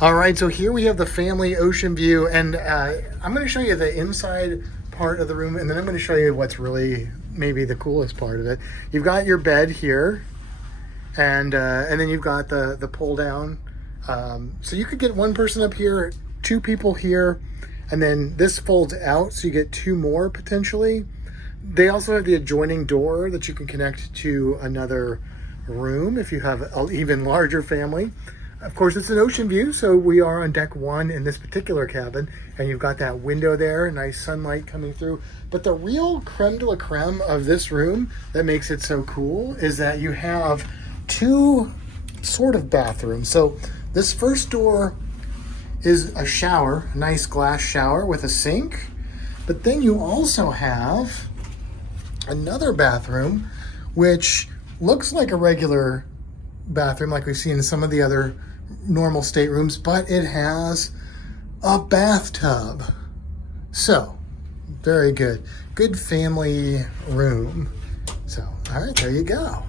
All right, so here we have the family ocean view, and I'm going to show you the inside part of the room, and then I'm going to show you what's really maybe the coolest part of it. You've got your bed here, and then you've got the pull down. So you could get one person up here, two people here, and then this folds out, so you get two more potentially. They also have the adjoining door that you can connect to another room if you have an even larger family. Of course, it's an ocean view, so we are on deck one in this particular cabin, and you've got that window there, nice sunlight coming through. But the real creme de la creme of this room that makes it so cool is that you have two sort of bathrooms. So this first door is a shower, a nice glass shower with a sink, but then you also have another bathroom, which looks like a regular bathroom like we've seen in some of the other normal staterooms, but it has a bathtub. So very good family room. So all right, there you go.